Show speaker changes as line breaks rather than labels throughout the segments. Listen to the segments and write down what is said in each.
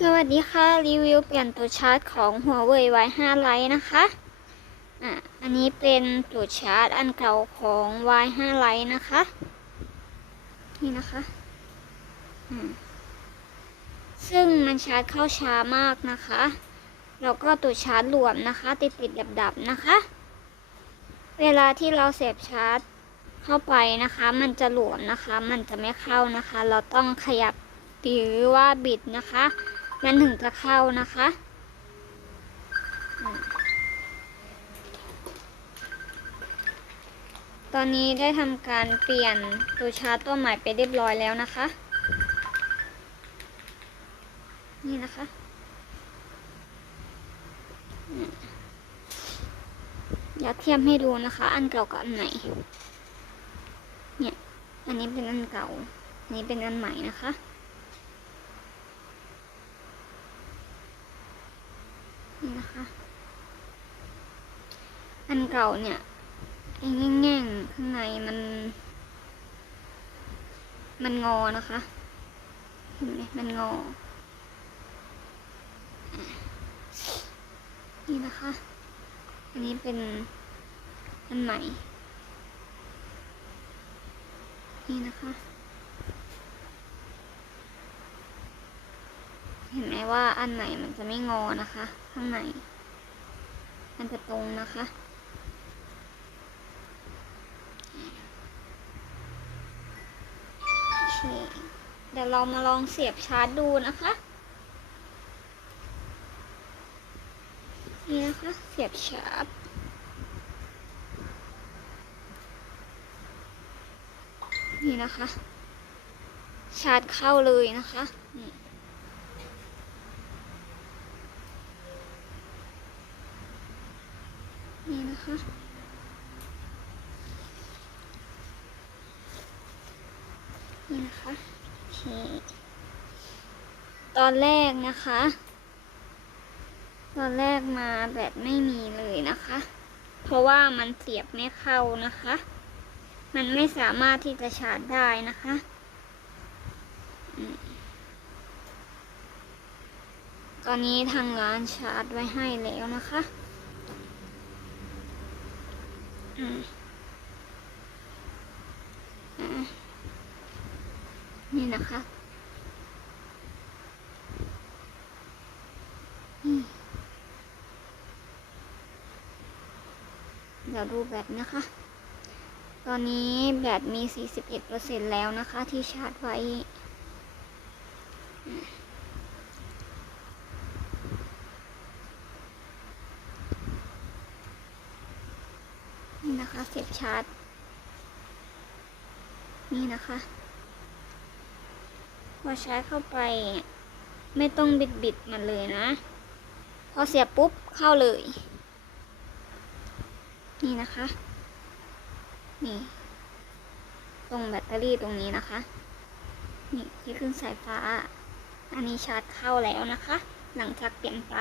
สวัสดีค่ะ รีวิวเปลี่ยนตัวชาร์จของ Huawei Y5 Lite นะคะอะอันนี้เป็นตัวชาร์จอันเก่าของ Y5 Lite นะคะ นี่นะคะอืมซึ่งมันชาร์จเข้าช้ามากนะคะแล้วก็ตัวชาร์จหลวมนะคะ ติดติดดับดับนะคะ เวลาที่เราเสียบชาร์จเข้าไปนะคะ มันจะหลวมนะคะ มันจะไม่เข้านะคะ เราต้องขยับหรือว่าบิดนะคะ มันถึงจะเข้านะคะ ตอนนี้ได้ทำการเปลี่ยนตัวชาร์จตัวใหม่ไปเรียบร้อยแล้วนะคะ นี่นะคะอยากเทียบให้ดูนะคะ อันเก่ากับอันใหม่ เนี่ย อันนี้เป็นอันเก่า อันนี้เป็นอันใหม่นะคะ นี่นะคะ อันเก่าเนี่ยไอ้แง่งๆข้างในมัน มันงอนะคะเห็นไหมมันงอ นี่นะคะ อันนี้เป็นอันใหม่ นี่นะคะ เห็นไหมว่าอันไหนมันจะไม่งอนะคะ ข้างในมันจะตรงนะคะโอเคเดี๋ยวเรามาลองเสียบชาร์จดูนะคะ นี่นะคะ เสียบชาร์จนี่นะคะ ชาร์จเข้าเลยนะคะนี่ นี่นะคะ นี่นะคะโอเคตอนแรกนะคะ ตอนแรกมาแบตไม่มีเลยนะคะ เพราะว่ามันเสียบไม่เข้านะคะ มันไม่สามารถที่จะชาร์จได้นะคะตอนนี้ทางร้านชาร์จไว้ให้แล้วนะคะอืมอะ นี่นะคะเดี๋ยวดูแบตนะคะ ตอนนี้แบตมี 41%แล้วนะคะ ที่ชาร์จไว้ นี่นะคะ เสียบชาร์จ นี่นะคะพอชาร์จเข้าไป ไม่ต้องบิดบิดๆมันเลยนะ พอเสียบปุ๊บเข้าเลย นี่นะคะ นี่ ตรงแบตเตอรี่ตรงนี้นะคะ นี่ที่ขึ้นสายฟ้า อันนี้ชาร์จเข้าแล้วนะคะ หลังจากเปลี่ยนไป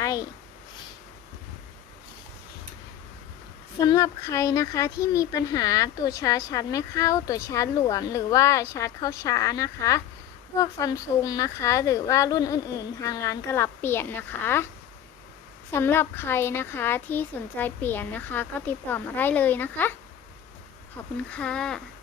สำหรับใครนะคะที่มีปัญหาตัวชาร์จชาร์จไม่เข้าตัวชาร์จหลวม หรือว่าชาร์จเข้าช้านะคะ พวกซัมซุงนะคะ หรือว่ารุ่นอื่นๆ ทางร้านก็รับเปลี่ยนนะคะสำหรับใครนะคะที่สนใจเปลี่ยนนะคะ ก็ติดต่อมาได้เลยนะคะ ขอบคุณค่ะ